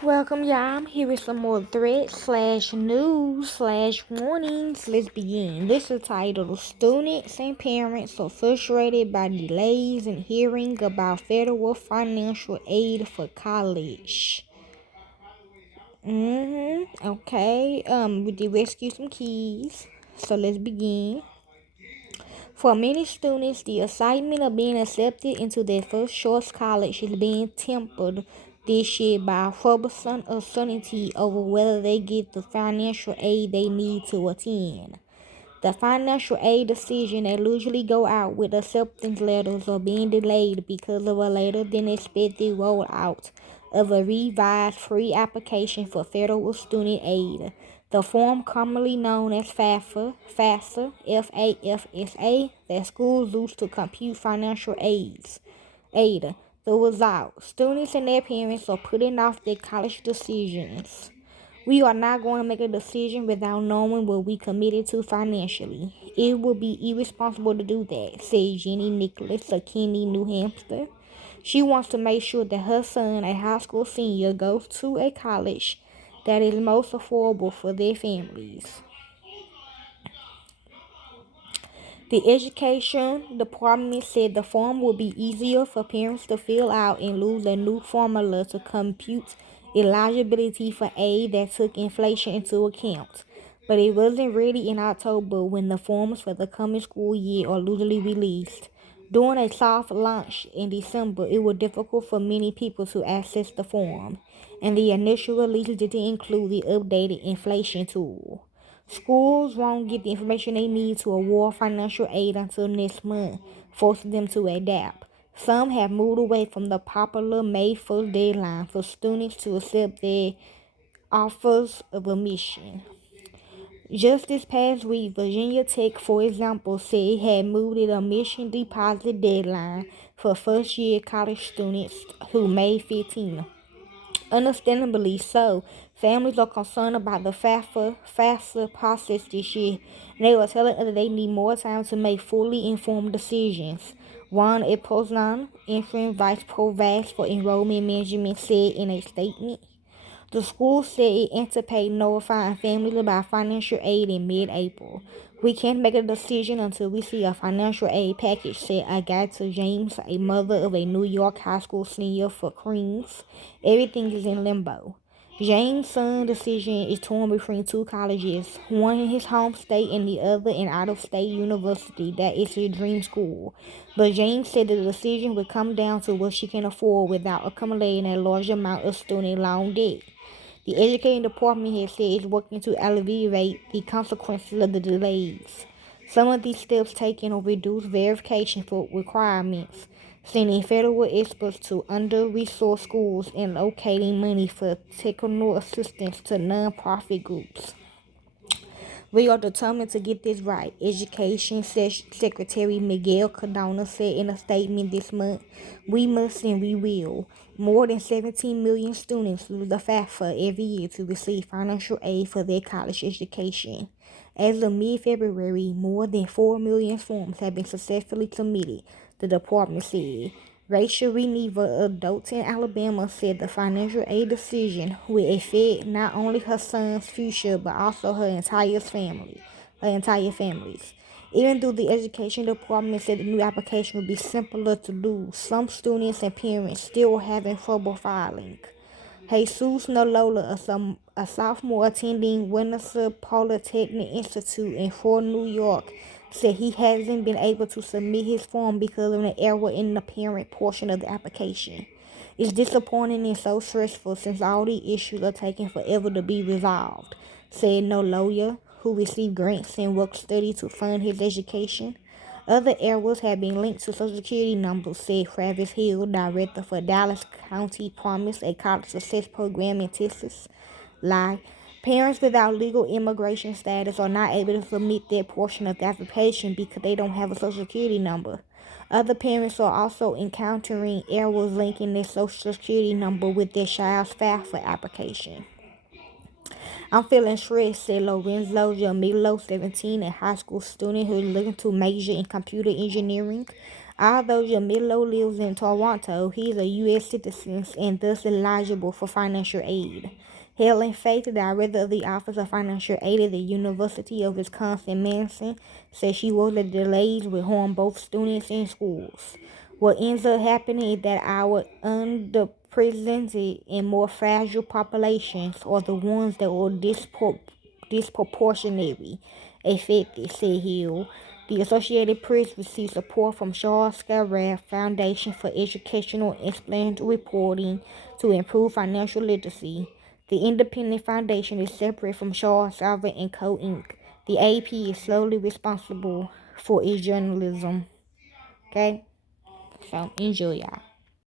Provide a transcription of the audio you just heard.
Welcome, y'all. I'm here with some more threats slash news slash warnings. Let's begin. This is titled Students and Parents Are Frustrated by Delays in Hearing About Federal Financial Aid for College. Okay. We did rescue some keys. So let's begin. For many students, the excitement of being accepted into their first choice college is being tempered this year by troublesome uncertainty over whether they get the financial aid they need to attend. The financial aid decision that usually go out with acceptance letters are being delayed because of a later than expected rollout of a revised free application for federal student aid. The form commonly known as FAFSA, FAFSA, that schools use to compute financial aid. The result, students and their parents are putting off their college decisions. We are not going to make a decision without knowing what we committed to financially. It would be irresponsible to do that, said Jenny Nicholas of Kearney, New Hampshire. She wants to make sure that her son, a high school senior, goes to a college that is most affordable for their families. The Education Department said the form will be easier for parents to fill out and use a new formula to compute eligibility for aid that took inflation into account. But it wasn't ready in October when the forms for the coming school year are usually released. During a soft launch in December, it was difficult for many people to access the form, and the initial release didn't include the updated inflation tool. Schools won't get the information they need to award financial aid until next month, forcing them to adapt. Some have moved away from the popular May 1st deadline for students to accept their offers of admission. Just this past week, Virginia Tech, for example, said it had moved its admission deposit deadline for first-year college students to May 15th. Understandably so, families are concerned about the FAFSA process this year, and they were telling us they need more time to make fully informed decisions. Juan Epoznan, interim vice provost for enrollment management, said in a statement. The school said it anticipates notifying families about financial aid in mid-April. We can't make a decision until we see a financial aid package, said Agatha James, a mother of a New York high school senior for Creams. Everything is in limbo. James' son's decision is torn between two colleges, one in his home state and the other in out-of-state university that is his dream school. But James said the decision would come down to what she can afford without accumulating a large amount of student loan debt. The education department has said it's working to alleviate the consequences of the delays. Some of these steps taken will reduce verification for requirements, sending federal experts to under-resourced schools and locating money for technical assistance to nonprofit groups. We are determined to get this right, Education Secretary Miguel Cardona said in a statement this month. We must and we will. More than 17 million students use the FAFSA every year to receive financial aid for their college education. As of mid-February, more than 4 million forms have been successfully submitted, the department said. Rachel Reneva of Dothan, Alabama, said the financial aid decision will affect not only her son's future but also her entire families. Even though the education department said the new application would be simpler to do, some students and parents still having trouble filing. Jesus Nolola, a sophomore attending Windsor Polytechnic Institute in Fort New York, said he hasn't been able to submit his form because of an error in the parent portion of the application. It's disappointing and so stressful since all the issues are taking forever to be resolved, said Nolola, who received grants and work study to fund his education. Other errors have been linked to Social Security numbers, said Travis Hill, director for Dallas County Promise, a college success program in Texas. Lie. Parents without legal immigration status are not able to submit their portion of the application because they don't have a Social Security number. Other parents are also encountering errors linking their Social Security number with their child's FAFSA application. I'm feeling stressed, said Lorenzo Jamilo, 17, a high school student who is looking to major in computer engineering. Although Jamilo lives in Toronto, he is a U.S. citizen and thus eligible for financial aid. Helen Faith, director of the Office of Financial Aid at the University of Wisconsin-Madison, said she worried that the delays will harm both students and schools. What ends up happening is that our underrepresented and more fragile populations are the ones that will disproportionately affected, said Hill. The Associated Press received support from Charles Schwab Foundation for Educational Explanatory Reporting to improve financial literacy. The independent foundation is separate from Charles Schwab and Co. Inc. The AP is solely responsible for its journalism. Okay? So, enjoy, y'all.